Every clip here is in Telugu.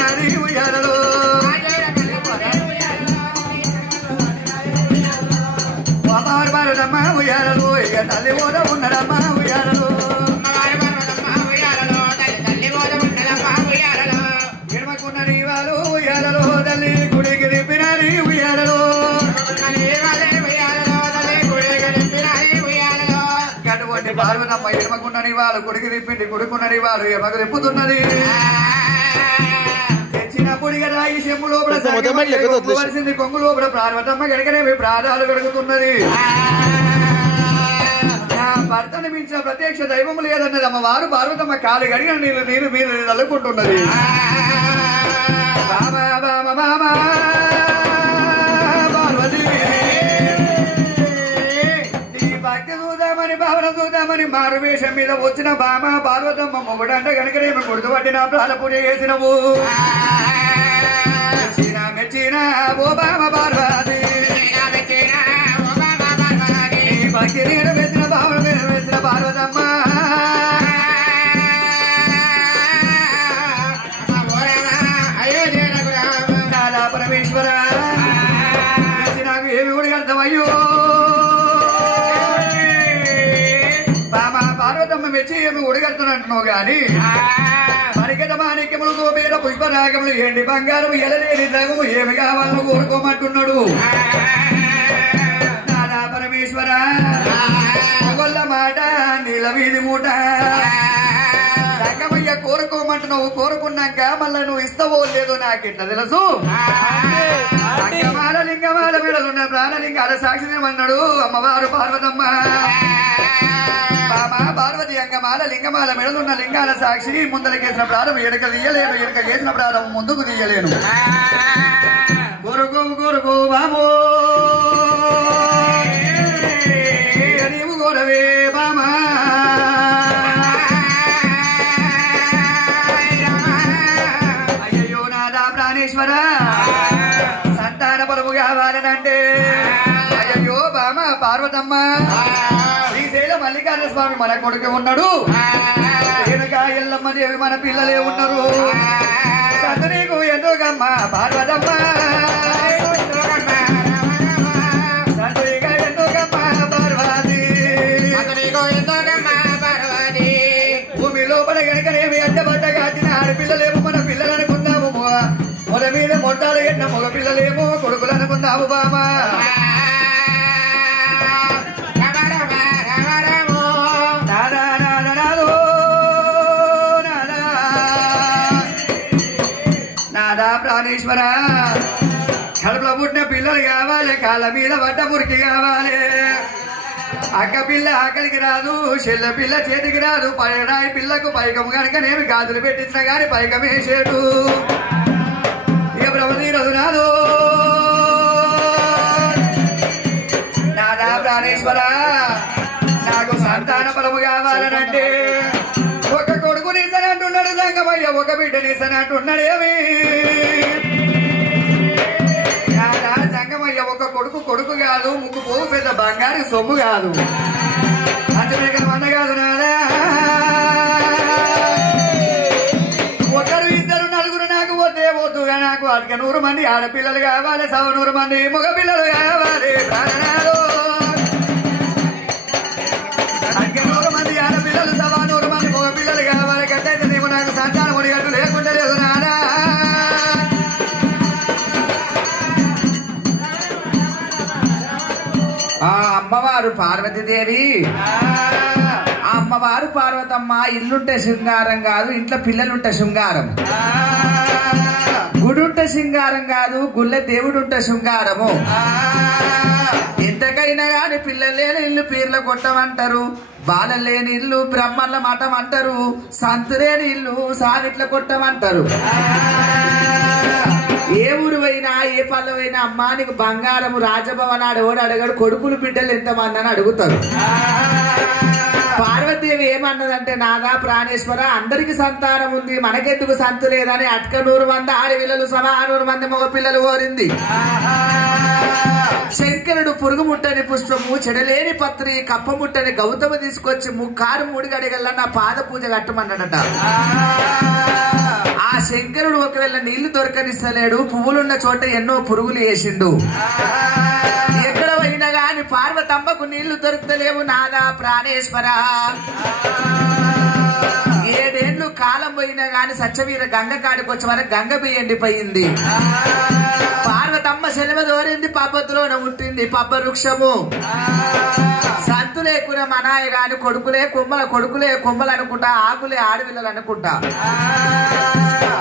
నాది ఉయ్యాలలో పార్వతమ్మ ఉయ్యాలలో ఇక తల్లి ఓద ఉన్నదమ్మా ఉయ్యాలలో ఎడమకున్నది వాళ్ళు ఉయ్యాలలో తల్లి గుడికి తిప్పినది ఉయ్యాలలో అటువంటి పార్వతమ్మ ఎడమకున్నది వాళ్ళు గుడికి తిప్పింది గుడుకున్నది వాళ్ళు ఎడమకు తిప్పుతున్నది తెచ్చినప్పుడు ఇక రాయి చెంపు లోపల కొంగు లోపల పార్వతమ్మ గడికనే ప్రాణాలు గడుగుతున్నది భర్తను మించిన ప్రత్యక్ష దైవము లేదన్నది అమ్మవారు పార్వతమ్మ కాలు గడిగిన నీరు మీరు తల్లుకుంటున్నది పార్వతి నీ భక్తి చూద్దామని భావన చూద్దామని మారు వేషం మీద వచ్చిన బామ పార్వతమ్మ మొగుడంట గనుకనేమి గుర్తుపట్టిన ప్రాణ పూజ చేసినవు మెచ్చిన ఓ బామ పార్వతి భక్తి నీరు వేసిన భావన మీద వేసిన పార్వతమ్మ పరమేశ్వర నాకు ఏమి కూడా అర్థమయ్యో పార్వతమ్మ మెచ్చి ఏమి ఉడగడుతున్నట్టున్నావు గాని మరికట మాణిక్యములు గోపేర పుష్పరాగములు ఎండి బంగారం ఎలలేని ద్రవము ఏమి కావాలని కోరుకోమంటున్నాడు నాదా పరమేశ్వర మొగొల్ల మాట నీల వీధి మూట సంగమయ్య కోరుకోమంటున్నావు కోరుకున్నాక మళ్ళీ నువ్వు ఇస్తావో లేదో నాకెట్లా తెలుసు అంగమాల లింగమాల మెడలున్న ప్రాణలింగాల సాక్షి అన్నాడు అమ్మవారు పార్వతమ్మ పార్వతి అంగమాల లింగమాల మెడలున్న లింగాల సాక్షిని ముందరకేసిన ప్రాణం ఎడక తీయలేను ఎడక చేసిన ప్రాణం ముందుకు తీయలేను కోరుకో కోరుకో బాబో నీవు కోరవే బామా అయ్యో నాదా ప్రాణేశ్వర సంతాన బలము కావాలనంటే అయ్యో బామ పార్వతమ్మ మల్లికార్జున స్వామి మన కొడుకు ఉన్నాడు వెనుక ఎల్లమ్మ దేవి మన పిల్లలే ఉన్నారు నీకు ఎందుకమ్మ పార్వతమ్మ పార్వతి భూమి లోపల కనుకనేమి అడ్డబడ్డ కాచిన ఆడపిల్లలేమో మన పిల్లలు అనుకుందాము మొద మీద మొట్టాలు ఎన్న మగ పిల్లలేమో కొడుకులు అనుకుందాము బామా ప్రాణేశ్వర కడుపులో పుట్టిన పిల్లలు కావాలి కాళ్ళ మీద పడ్డ మురికి కావాలి అక్క పిల్ల ఆకలికి రాదు చెల్ల పిల్ల చేతికి రాదు పైరాయి పిల్లకు పైకము కనుకనేమి గాజులు పెట్టించిన గాని పైకం వేసేటు ఇక ప్రభుత్వ రోజు నాదు నాదా ప్రాణేశ్వర నాకు సంతాన బలము కావాలనంటే ఒక కొడుకు నీసనంటున్నాడు సంగమయ్య ఒక బిడ్డ నీసనంటున్నాడేమి సంగమయ్య ఒక కొడుకు కొడుకు కాదు ముక్కు పోగు పెద్ద బంగారు సొమ్ము కాదు అంతేగా మన కాదు నాదా ఒకరు ఇద్దరు నలుగురు నాకు వద్దే వద్దుగా నాకు అడగ 100 మంది ఆడపిల్లలు కావాలి 100 మంది మగ పిల్లలు కావాలి ప్రాణాలు అడగ 100 మంది ఆడపిల్లలు 100 మంది మగ పిల్లలు కావాలి గట్టయితే నీవు నాకు సంతానం ఒడిగట్టు లేకుండా లేదు నాదా ఆ అమ్మవారు పార్వతీదేవి అమ్మవారు పార్వతమ్మ ఇల్లుంటే శృంగారం కాదు ఇంట్లో పిల్లలుంటే శృంగారం గుడుంటే శృంగారం కాదు గుళ్ళ దేవుడుంటే శృంగారము ఎంతకైనా గాని పిల్లలు లేని ఇల్లు పీర్ల కొట్టమంటారు బాల లేని ఇల్లు బ్రహ్మల మఠం అంటారు సంతులేని ఇల్లు సాగిట్ల కొట్టమంటారు ఏ ఊరు అయినా ఏ పల్లవైనా అమ్మా నీకు బంగారము రాజభవనాడు ఓడి అడగాడు కొడుకులు బిడ్డలు ఎంతమంది అని అడుగుతారు పార్వతీదేవి ఏమన్నదంటే నాదా ప్రాణేశ్వర అందరికి సంతానం ఉంది మనకెందుకు సంతు లేదని అట్క 100 మంది ఆడపిల్లలు 100 మంది మగ పిల్లలు కోరింది శంకరుడు పురుగు ముట్టని పుష్పము చెడలేని పత్రి కప్ప ముట్టని గౌతము తీసుకొచ్చి 3 గడిగల్లా నా పాద పూజ కట్టమన్నాడట ఆ శంకరుడు ఒకవేళ నీళ్లు దొరకనిస్తలేడు, పువ్వులున్న చోట ఎన్నో పురుగులు వేసిండు. ఎక్కడ పోయినా గాని పార్వతమ్మకు నీళ్లు దొరకలేవు నాదా ప్రాణేశ్వర. 7 ఏళ్ళు కాలం పోయినా గాని సత్యవీర గంగ కాడికి వచ్చే వరకు గంగ బియ్య ఎండిపోయింది. పార్వతమ్మ సెలవు దోరింది, పబ్బతులోన పుట్టింది పబ్బ వృక్షము. సంతు లేకునే మనాయ గాని కొడుకులే కొమ్మలు అనుకుంటా, ఆకులే ఆడపిల్లలు అనుకుంటా.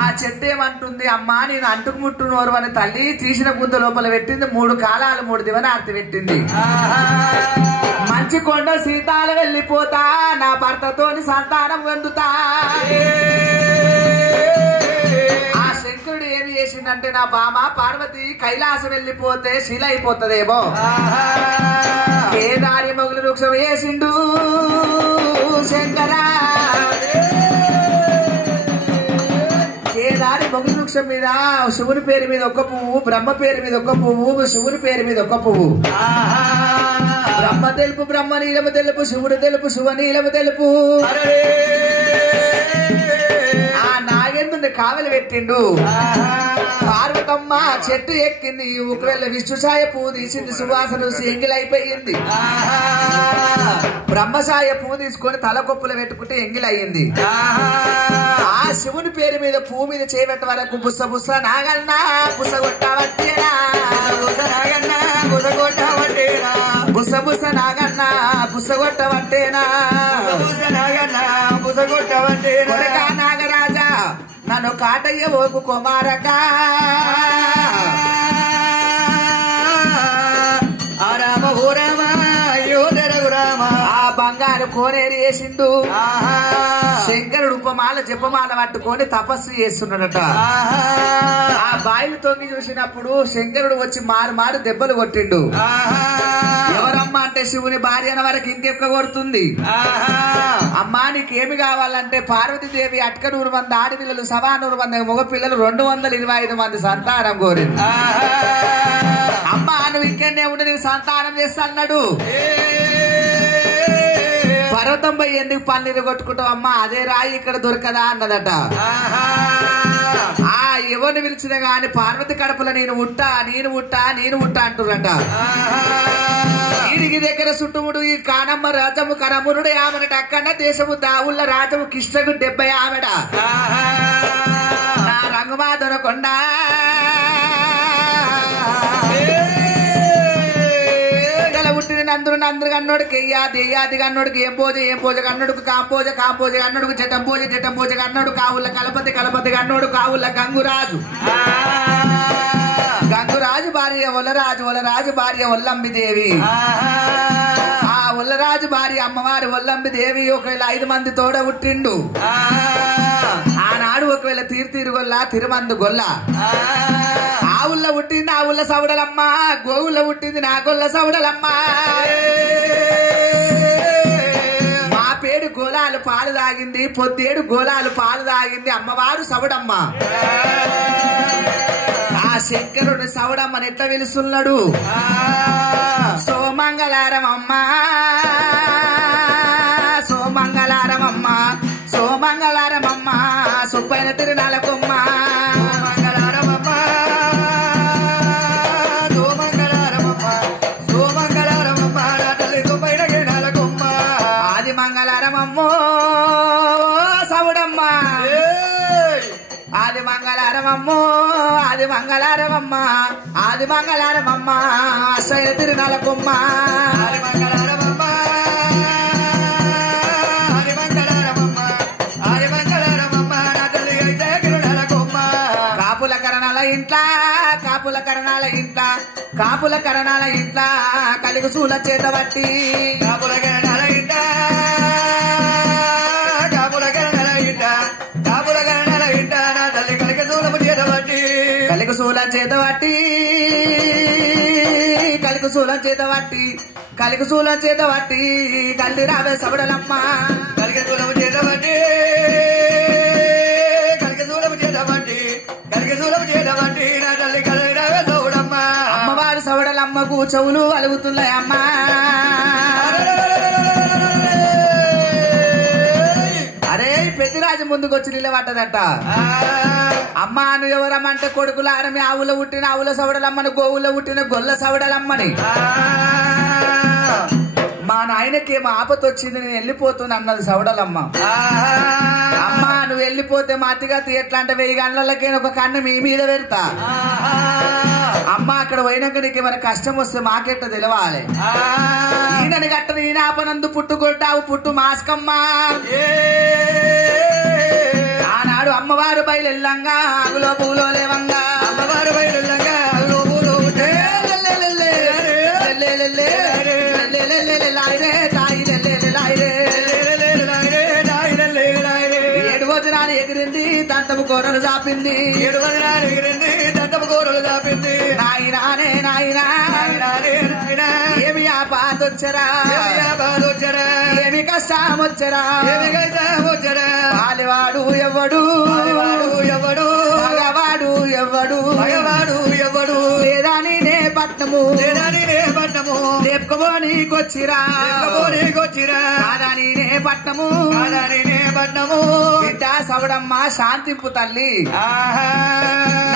ఆ చెట్టు ఏమంటుంది, అమ్మా నేను అంటుకు ముట్టునోరు అని తల్లి తీసిన గుంత లోపల పెట్టింది. 3 కాలాలు 3 దివన ఆర్తి పెట్టింది. మంచి కొండ సీతాలు వెళ్ళిపోతా, నా భర్తతోని సంతానం పొందుతా. ఆ శంకరుడు ఏమి చేసిందంటే, నా బామ పార్వతి కైలాసం వెళ్ళిపోతే శిల అయిపోతుందేమో, కేదారి మొగులు వృక్షం వేసిండు శంకరా. కేదారి మొగులు వృక్షం మీద శివుని పేరు మీద ఒక పువ్వు, బ్రహ్మ పేరు మీద ఒక పువ్వు, శివుని పేరు మీద ఒక పువ్వు. బ్రహ్మ తెలుపు, బ్రహ్మ నీలము తెలుపు, శివుడు తెలుపు, శివ నీలము తెలుపు. ఆ నాగేంద్రుని కావలి పెట్టిండు. పార్వతమ్మ చెట్టు ఎక్కింది, ఒకవేళ విష్ణుసాయ పువ్వు తీసింది, సువాసన ఎంగిలైపోయింది. బ్రహ్మసాయ పువ్వు తీసుకొని తలకొప్పులు పెట్టుకుంటే ఎంగిలయ్యింది. ఆ శివుని పేరు మీద పువ్వు మీద చేయబెట్ట వరకు బుస్స బుస్స నాగన్నా బుస్స కొట్టవట్టేనా, బుస్స నాగన్నా బుస్స కొట్టవట్టేనా, బుస్స బుస్స నాగన్నా బుస్స కొట్టవట్టేనా, బుస్స నాగన్నా బుస్స కొట్టవట్టేనా. నాగరాజా నన్ను కాటయ్య ఓకు కుమారక, ఆ బంగారు కోనేరు వేసిండు. శంకరుడు ఉపమాల జపమాల పట్టుకొని తపస్సు చేస్తున్నాడట. ఆ బాయిలు తొంగి చూసినప్పుడు శంకరుడు వచ్చి మారు దెబ్బలు కొట్టిండు. ఎవరమ్మా అంటే శివుని భార్య అన్న వరకు ఇంకెక్క కొడుతుంది. అమ్మా నీకేమి కావాలంటే, పార్వతీదేవి అట్కనూరు మంది ఆడపిల్లలు, 125 మంది మగపిల్లలు, 225 మంది సంతానం కోరింది. అమ్మా నువ్వు ఇక్కడనే ఉండి నీకు సంతానం చేస్తా అన్నాడు. పర్వతం పోయి ఎందుకు పన్నీరు కొట్టుకుంటావు అమ్మా, అదే రాయి ఇక్కడ దొరకదా అన్నదట. ఆ ఎవరిని పిలిచినా గాని పార్వతి కడపలో నేను ఉట్టా అంటున్నట. ఈడికి దగ్గర చుట్టుముడు ఈ కానమ్మ రాజము కనమునుడు ఆమెనట. అక్కడ దేశము దావుళ్ళ రాజము కృష్ణకు 70 ఆమెడ. నా రంగుమాదన కొండ నందురు కన్నోడికి ఎయ్యాది కన్నోడికి ఏం పోజ కన్నోడుకు కాంపోజ కన్నోడుకు జటం పోజ కన్నోడు కావుల కలపతి కన్నోడు కావుల గంగురాజు భార్య ఒల్లరాజు భార్య ఒల్లంబిదేవి. ఆ ఒల్లరాజు భార్య అమ్మవారి ఒల్లంబిదేవి ఒకవేళ 5 మంది తోడ పుట్టిండు. ఆనాడు ఒకవేళ తీరుగొల్ల తిరుమందు గొల్ల. ఆవుల్లో పుట్టింది ఆవుల్ల సవుడలమ్మ, గోవుల్లో పుట్టింది నా గొల్ల సవుడలమ్మ. మా పేడు గోలాలు పాలు తాగింది, పొద్దేడు గోలాలు పాలు తాగింది అమ్మవారు సవుడమ్మ. ఆ శంకరుడు సవుడమ్మని ఎట్లా పిలుస్తున్నాడు, సోమంగళారమమ్మ సుబ్బైన తిరునాలకొమ్మ. ఆది మంగళారమమ్మో సవుడమ్మ, ఆది మంగళారమమ్మ అసైన తిరునాలకొమ్మ. కాపుల కరణాల ఇంట్ల కలిగి సూల చేత బట్టి, కలిగి సూలం చేత బట్టి కల్లి రావే సబడలమ్మ. కలిగి సూలం చేత బట్టి నా తల్లి కలిగి రావే సౌడమ్మ. అమ్మవారి సవడలమ్మకు చెవులు అలుగుతున్నాయమ్మా. అరే పెద్దిరాజు ముందుకు వచ్చి నిలబడ్డదట. అమ్మా నువ్వు ఎవరమ్మంటే కొడుకులారమి ఆవుల పుట్టిన ఆవుల సవడలమ్మని గోవుల పుట్టిన గొల్ల సవడలమ్మని మా నాయనకేమో ఆపత వచ్చింది నేను వెళ్ళిపోతున్నా అన్నది సవడలమ్మ. అమ్మా నువ్వు వెళ్ళిపోతే మా అతిగతి ఎట్లా అంటే 1000 గంటలకే ఒక కన్ను మీ మీద పెడతా. అమ్మ అక్కడ పోయినాక నీకు ఏమైనా కష్టం వస్తే మాకెట్ట తెలవాలి. ఈయనని గట్టని ఈయన ఆపనందు పుట్టుకొట్టావు పుట్టు మాస్కమ్మా. ఆనాడు అమ్మవారు బయలుల్లంగా ఆగులో పూలో లేవంగా అమ్మవారు బయలుల్లంగా ఆగులో పూలో ఏడు వదినాలు ఎగిరింది దంతము కూరలు చాపింది. 7 వదినాలు ఎగిరింది దంతము కూరలు చాపింది. నాయనానే నాయనా ఏమి ఆపాదొచ్చరా ఏమి కష్టం వచ్చరా పాలివాడు ఎవడు ఎవడు మగవాడు ఎవడు లేదా నేనే పట్నము లేపుకోనీకొచ్చిరా నేనే పట్నము బిడ్డ సవడమ్మ శాంతింపు తల్లి.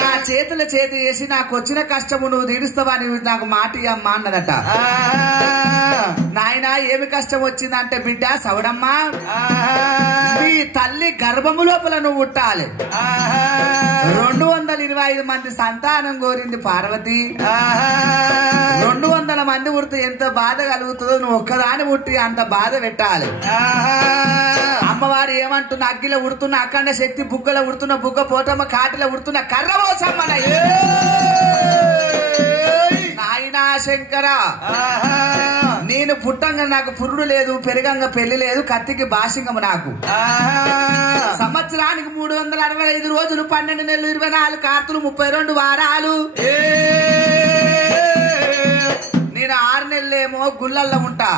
నా చేతుల చేతి వేసి నాకు వచ్చిన కష్టము నువ్వు తీరుస్తావని నాకు మాట అమ్మా అన్నదట. నాయన ఏమి కష్టం వచ్చిందంటే బిడ్డ సవడమ్మా నీ తల్లి గర్భము లోపల నువ్వు ఉట్టాలి. 225 మంది సంతానం కోరింది పార్వతి. 200 మంది పుడితే ఎంత బాధ కలుగుతుందో నువ్వు ఒక్కదాని పుట్టి అంత బాధ పెట్టాలి. అమ్మవారు ఏమంటున్న అగ్గిలో ఉడుతున్న అఖండ శక్తి బుగ్గలో ఉడుతున్న బుగ్గ పోటమ్మ కాటిలో ఉడుతున్న కర్రవోసమ్మ నాయనా శంకర నేను పుట్టంగా నాకు పురుడు లేదు పెరగంగా పెళ్లి లేదు కత్తికి భాషింగము నాకు. సంవత్సరానికి 365 రోజులు 12 నెలలు 24 కార్తులు 32 వారాలు. నేను 6 నెలలేమో గుళ్ళల్లో ఉంటా.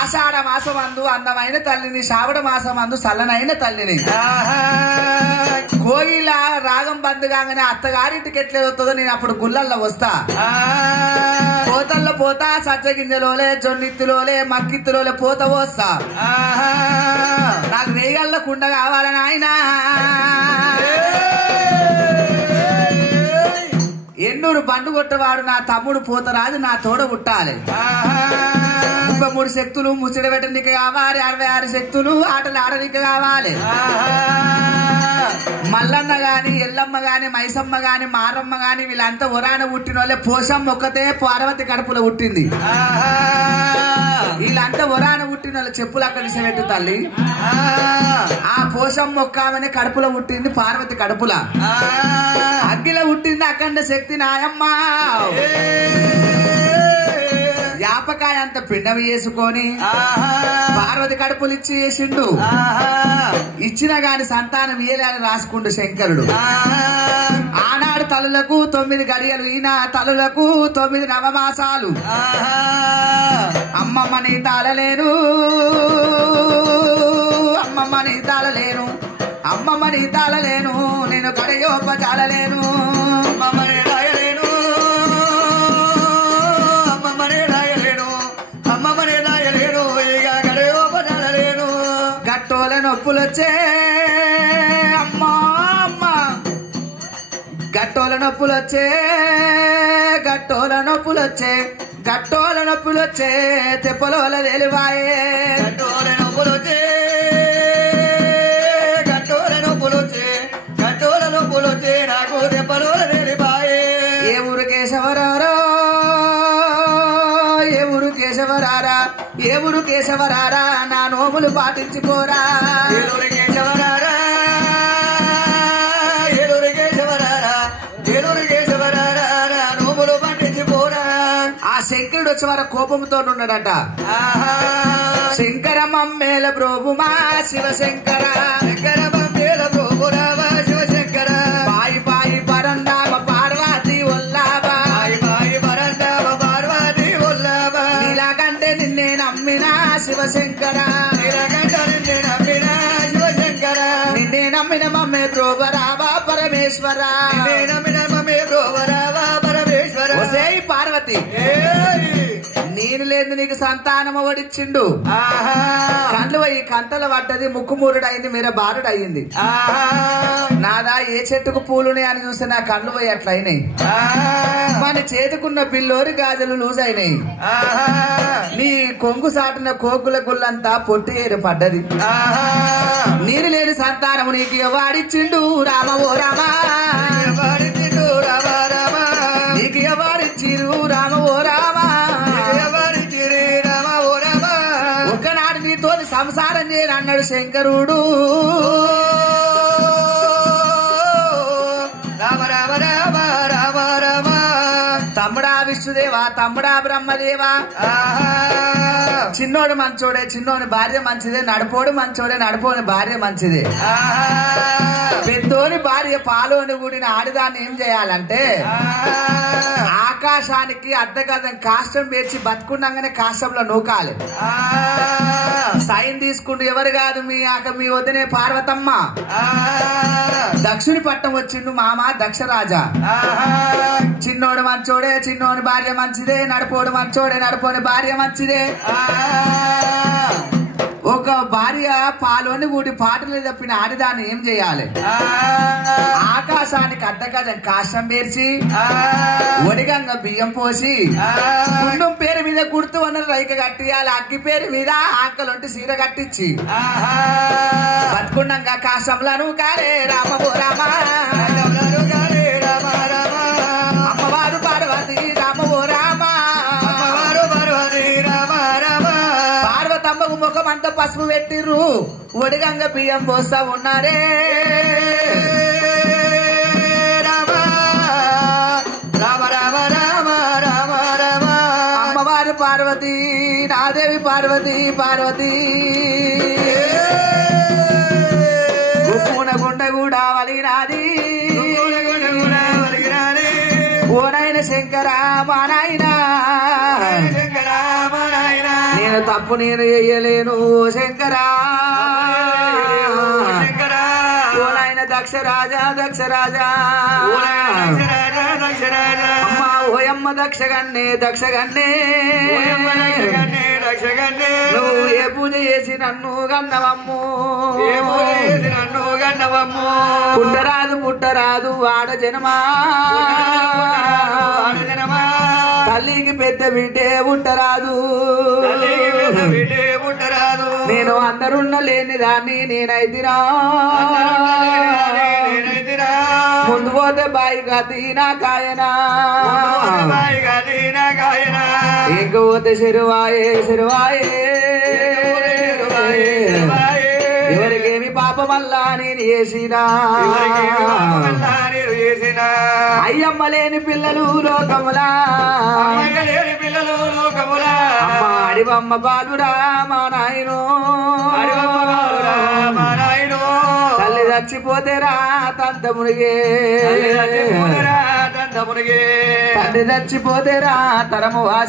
ఆషాఢ మాసం అందు అందమైన తల్లిని శ్రావణ మాసం అందు సల్లనైన తల్లిని. కోయిల రాగం బంద్ కాగానే అత్తగారింటికి ఎట్లేదవుతుందో నేను అప్పుడు గుళ్ళల్లో వస్తా. పోతల్లో పోతా సజ్జగింజలోలే జొన్నిత్తులోలే మక్కిత్తులోలే పోత వస్తా. నాకు 1000 గంటల కుండ కావాలని ఆయన ఎన్నూరు బండు కొట్టవాడు నా తమ్ముడు పోతరాజు నా తోడ పుట్టాలి. 33 శక్తులు ముచ్చట పెట్టడానికి కావాలి. 66 శక్తులు ఆటలు ఆడడానికి కావాలి. మల్లన్న గాని ఎల్లమ్మ గాని మైసమ్మ గాని మారమ్మ గాని వీళ్ళంతా ఒరాన పుట్టిన వాళ్ళే. పోషమ్మ ఒక్కతే పార్వతి కడుపులో పుట్టింది. వీళ్ళంతా ఒరాన పుట్టిన వాళ్ళ చెప్పులు అక్కడ నిసబెట్టు తల్లి. ఆ పోషమ్మ ఒక్కమనే కడుపులో పుట్టింది పార్వతి కడుపుల. అగ్గిలో పుట్టింది అఖండ శక్తి నాయమ్మ. యాపకాయ అంత పిండం వేసుకొని పార్వతి కడుపులు ఇచ్చి వేసిండు. ఇచ్చిన గాని సంతానం ఇయ్యాలని రాసుకుండు శంకరుడు. ఆనాడు తల్లులకు 9 గడియలు ఈయన తల్లులకు 9 నవమాసాలు. అమ్మమ్మ నీ తాళలేను అమ్మమ్మ నీ తాళలేను అమ్మమ్మ నీ తాళలేను నేను కడయోపచాలలేను గట్టోల నొప్పులొచ్చే అమ్మా అమ్మ గట్టోల నొప్పులొచ్చే గట్టోల నొప్పులొచ్చే గట్టోల నొప్పులొచ్చే తెప్పలోల తెలివాయే గట్టోల నొప్పులొచ్చే గట్టోల నొప్పులొచ్చే గట్టోల నొప్పులొచ్చే నాకు తెప్పలోల తెలివాయే. ఏ ఊరు కేశవరారో ఏ ఊరు కేశవరారా ఏ ఊరు కేశవరారా నా నోములు పాటించిపోరా. ఏలూరు కేశవరారా ఏలూరు కేశవరారా ఏలూరు కేశవరారా నా నోములు పాటించిపోరా. ఆ శంకరుడు వచ్చే వారు కోపంతో ఉన్నాడట. శంకర మమ్మేల ప్రోభుమా శివశంకర శంకర మమ్మేల ప్రోభురావా శివశంకర పాయి పాయి పరందామ పార్వతి ఒల్లాబా పాయి పాయి పరందామ పార్వతి ఒల్లాబా. నీలాగంటే నిన్నే నమ్మినా శివశంకర నీలాగంటే నిన్నే నమ్మినా శివశంకర నిన్నే నమ్మిన మమ్మే ద్రోవరావా పరమేశ్వర నిన్నే నమ్మిన మమ్మే ద్రోవరావా పరమేశ్వర. ఒసేయ్ పార్వతి నీ నేను లేదు నీకు సంతానం ఓడిచ్చిండు కండ్లు పోయి కంతల పడ్డది ముక్కు మూరుడు అయింది మీర బారుడు అయింది నాదా ఏ చెట్టుకు పూలునే అని చూస్తే నా కళ్ళు పోయి అట్లా అయినాయి మన చేతుకున్న పిల్లోరి గాజులు లూజ్ అయినాయి నీ కొంగు సాటున కోకుల గుళ్ళంతా పొట్టి ఏర్పడ్డది నేను లేని సంతానము నీకు ఎవరిచ్చిండు రామ ఓ రామ నీకు ఎవరిచ్చిరు రామ ఓ రామ ఒకనాడు నీతో సంసారం చేయను అన్నాడు శంకరుడు రామ రామ రామ రామ రామ తమ్ముడా విష్ణుదేవా తమ్ముడా బ్రహ్మదేవా చిన్నోడు మంచోడే చిన్నోని భార్య మంచిదే నడుపోడు మంచోడే నడుపోని భార్య మంచిదే పెద్దోని భార్య పాలోని కూడిన ఆడిదాన్ని ఏం చేయాలంటే ఆకాశానికి అర్ధగర్ధం కాష్టం పేర్చి బతుకుండగానే కాష్టంలో నూకాలి సైన్ తీసుకుంటూ ఎవరు కాదు మీ వద్దనే పార్వతమ్మ దక్షుని పట్టం వచ్చిండు మామ దక్షరాజా చిన్నోడు మంచోడే చిన్నోని భార్య మంచిదే నడుపోడు మంచోడే నడుపోని భార్య మంచిదే ఒక భార్య పాలోని కూడి పాటలు తప్పిన ఆడిదాన్ని ఏం చేయాలి ఆకాశానికి అడ్డగజం కాష్టం పేర్చి ఒడిగంగా బియ్యం పోసి గుండం పేరు మీద గుర్తు అన్న రైక కట్టియాలి అగ్గి పేరు మీద ఆకలుంటి సీర కట్టించి బతుకుండంగా కాష్టంలను కాలే రామ రామ అమ్మవారు పార్వతి రామ ఓ రామ పార్వతమ్మకు ముఖమంతా పసుపు పెట్టిర్రు ఒడిగంగా బియ్యం పోస్తా ఉన్నారే రామ రామ రామ రామ రామ రామ అమ్మవారు పార్వతి నాదేవి పార్వతి పార్వతి గుప్పున గుండె కూడా వలిగినాది ఓనైన శంకరా మా నాయనా నేను తప్పు నేను చెయ్యలేను శంకరా ఓనైన దక్షరాజా దక్షరాజా అమ్మ ఓయమ్మ దక్షగన్నే దక్షగన్నే నువ్వు ఏ పూజ చేసి నన్ను గన్నవమ్ము పుట్టరాదు పుట్టరాదు ఆడ జనమా తల్లికి పెద్ద బిడ్డే పుట్టరాదు నేను అందరున్న లేని దాన్ని నేనైతిరా ముందు పోతే బాయి గతి నా కాయనా ఇంకపోతే చెరువాయే చెరువాయే ఎవరికేమి పాపమల్లా నేను చేసినా అయ్యమ్మ లేని పిల్లలు లోకములా అమ్మ అడివమ్మ బాలురా మా నాయను తల్లి చచ్చిపోతేరా తంత మునిగే తండ్రి చచ్చిపోతేరా తరము వాసి